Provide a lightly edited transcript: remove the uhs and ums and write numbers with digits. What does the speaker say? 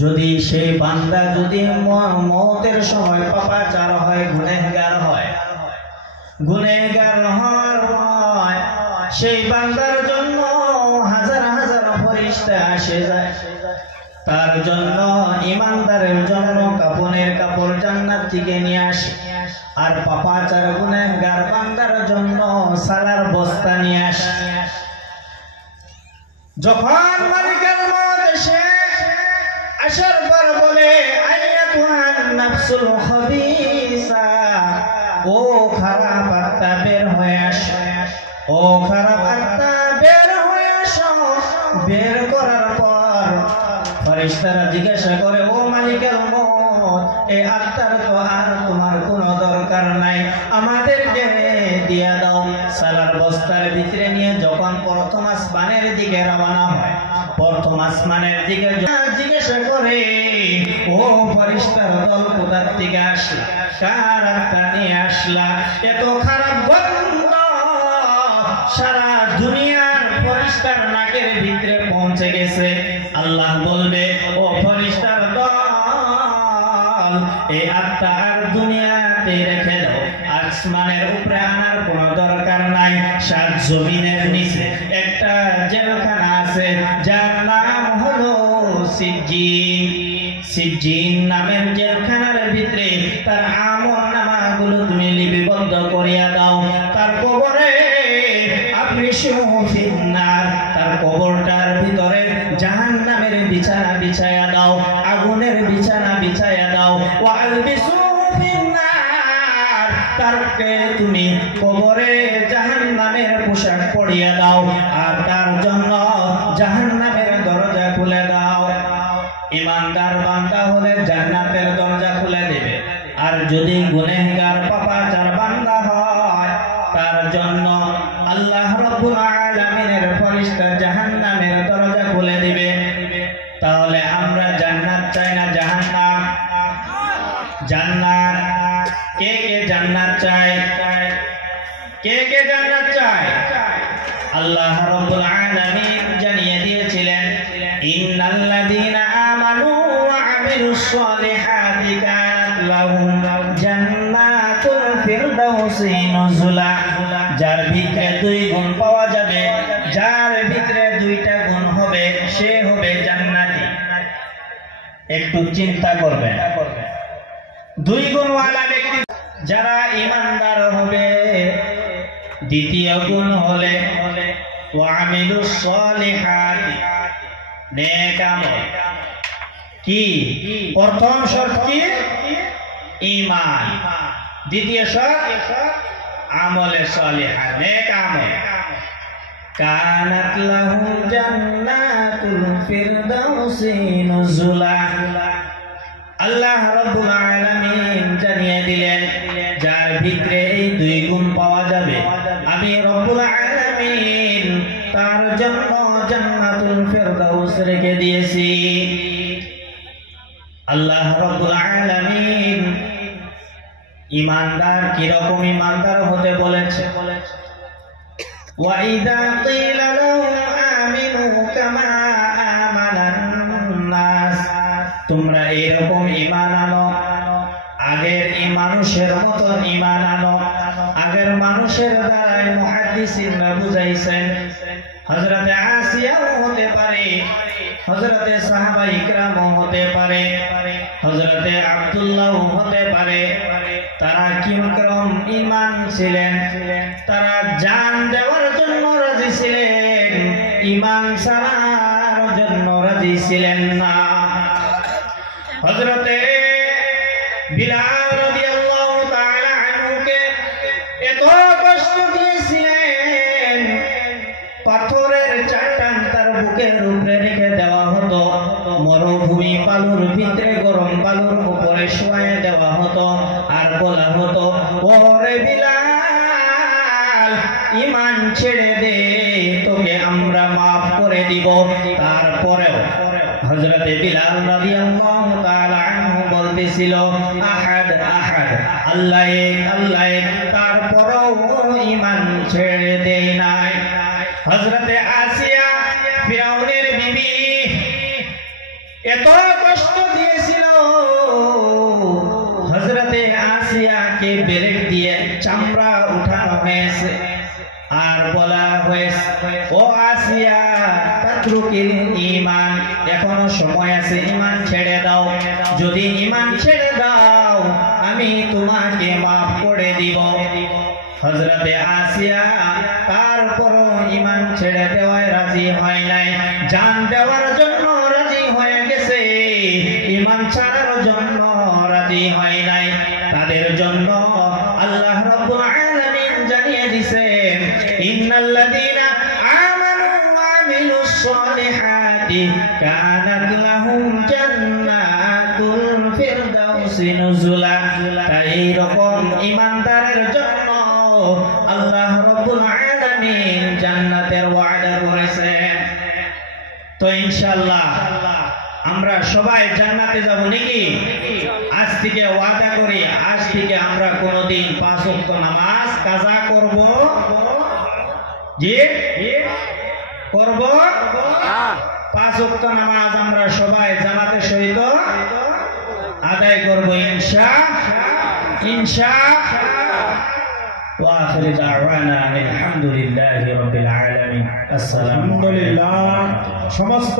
যদি সেই বান্দা যদি মওতের সময় পাপাচার হয়, গুনাহগার হয়, সেই বান্দার জন্য হাজার হাজার ফেরেশতা আসে যায়। তার জন্য ঈমানদারের জন্য কাফনের কাপড় জান্নাত থেকে নিয়ে আসে, আর পাপাচার গুনাহগার বান্দার জন্য সালার বস্তা নিয়ে আসে। যখন মালিকের মওত এসে আসার পর বলে, আইয়াতুহান নাফসুল খাবিসা, ও খারাপ আত্মা বের হয়ে আসো, ও খারাপ আত্মা বের হয়ে আসো। বের করার পর ফেরেশতারা জিজ্ঞাসা করে, ও মালিকের মওত, এই আত্মার তো আর তোমার কোনো দরকার নাই, আমাদেরকে দিয়া দাও। সালার বস্তার ভিতরে নিয়ে যখন প্রথম আসমানের দিকে রওনা হয়, প্রথম আসমানের দিকে জিজ্ঞাসা করে, ও ফেরেশতার দল কোথা থেকে আসলা, কার আত্মা নিয়ে আসলা? এত খারাপ গন্ধ সারা দুনিয়ার ফেরেশতার নাকের ভিতরে পৌঁছে গেছে। আল্লাহ বলবে, ও ফেরেশতার দল, এই আত্মা আর দুনিয়াতে রেখে দাও, আসমানের উপরে আনার কোনো দরকার নাই। সাত জমিনের নিচে একটা জেলখানা আছে, যার নাম হলো সিজ্জিন। সিজ্জিন নামের জেলখানার ভিতরে তার আমল নামাগুলো তুমি লিপিবদ্ধ করিয়া দাও। তার কবরে আপনি ফিন্নার, তার কবরটার ভিতরে জাহান্নামের বিছানা বিছায়া দাও, আগুনের বিছানা বিছায়া দাও। ওয়ালবিসু ফিন্নার, তারকে তুমি কবরে জাহান্নামের পোশাক পরিয়ে দাও, আর তার জন্য জাহান্নামের দরজা খুলে দাও। ঈমানদার বান্দা হলে জান্নাতের দরজা খুলে দেবে, আর যদি গুনাহগার পাপাচার বান্দা হয়, তার জন্য আল্লাহ রাব্বুল আলামিনের ফেরেশতা জাহান্নামের দরজা খুলে দিবে। তাহলে আমরা জান্নাত চাই না জাহান্নাম? জান্নাত। কে কে জান্নাত চায়? কে কে জান্নাত চায়? আল্লাহ রাব্বুল আলামিন জানিয়ে দিয়েছিলেন, ইন্নাল্লাযীনা আমানু ওয়া আমিলুস সলিহাতি কানাত লাহুম জান্নাতুল ফিরদাউসি নুজুলা। যার ভিতরে দুই গুণ পাওয়া যাবে, যার ভিতরে দুইটা গুণ হবে, সে হবে জান্নাতি। একটু চিন্তা করবেন, দুই গুণওয়ালা ব্যক্তি যারা ঈমানদার হবে, দ্বিতীয় গুণ হলে ওয়া আমিলুস সলিহাতি, নেক আমল। কি প্রথম শর্ত? কি? ঈমান। দ্বিতীয় শর্ত আমলে সলিহা, নেক আমল। কানাত লাহুম জান্নাতুল ফিরদাউসি নুজুলা। আল্লাহ রাব্বুল আলামিন জানিয়ে দিলেন, যার ভিতরে এই দুই গুণ পাওয়া যাবে, আমি রব্বুল আলামিন তার জন্য জান্নাতুল ফিরদাউস রেখে দিয়েছি। আল্লাহ রাব্বুল আলামিন ঈমানদার কিরকম ঈমানদার হতে বলেছে? ওয়া ইযা ক্বিলা লাহুম আমিনু কামা আমানান নাস, তোমরা এরকম ঈমান আনো, আগের মানুষের মতো ঈমান আনো। আগের মানুষের দ্বারাই মুহাদ্দিসিনরা বুঝাইছেন, হযরতে আসিয়াও হতে পারে, হযরতে সাহাবায়ে ইকরামও হতে পারে, হযরতে আব্দুল্লাহ হতে পারে। তারা কিরকম ঈমান ছিলেন? তারা জান দেওয়ার জন্য রাজি ছিলেন, ঈমান ছাড়ার জন্য রাজি ছিলেন না। হযরতে বিলাল রাদিয়াল্লাহু তাআলা আনহুকে এত কষ্ট দিয়েছিলেন, পাথরের চাটান তার বুকের উপরে রেখে দেওয়া হতো, মরুভূমি বালুর ভিতরে গরম বালুর উপরে শোয়ায় দেওয়া হতো, আর বলা হতো, ওরে বিলাল, ঈমান ছেড়ে দে, তোকে আমরা মাফ করে দিব। তারপরেও হযরতে বিলাল রাদিয়াল্লাহু তাআলা আনহু বলতেছিল, আহাদ আহাদ, আল্লাহ এক, আল্লাহ এক। তারপরেও ঈমান ছেড়ে দেয় নাই। হযরতে আসিয়া ফিরাউনের বিবি এত কষ্ট দিয়েছিল হযরতে আসিয়াকে বেরেক দিয়ে চামড়া উঠানো হয়েছে আর বলা হয়েছে ও আসিয়া তাতরুকিল ঈমান এখনো সময় আছে ঈমান ছেড়ে দাও যদি ঈমান ছেড়ে দাও আমি তোমাকে maaf করে দিব হযরতে আসিয়া তারপরও ঈমান ছেড়ে দেওয়ায় রাজি হয় নাই জান দেওয়ার জন্য রাজি হয়ে গেছে ঈমান ছাড়ার জন্য রাজি হয় নাই তাদের জন্য আল্লাহ রাব্বুল আলামিন জানিয়ে দিয়েছেন ইন্নাল্লাযীনা আমানু ওয়া আমিলুস সলিহাতি কানাত লাহুম জান্নাতুল ফিরদাউসি নুজুলা এই রকম ঈমানদারের জন্য আল্লাহ রাব্বুল আলামিন জান্নাতের ওয়াদা করেছেন তো ইনশাআল্লাহ আমরা সবাই জান্নাতে যাব নাকি আজ থেকে ওয়াদা করি আজ থেকে আমরা কোনদিন 5 ওয়াক্ত নামাজ কাজা করব জি করব 5 ওয়াক্ত নামাজ আমরা সবাই জামাতের সহিত আদায় করব ইনশাআল্লাহ ওয়া আখির দাওয়ানা আলহামদুলিল্লাহি রাব্বিল আলামিন আসসালামু আলাইকুম সমস্ত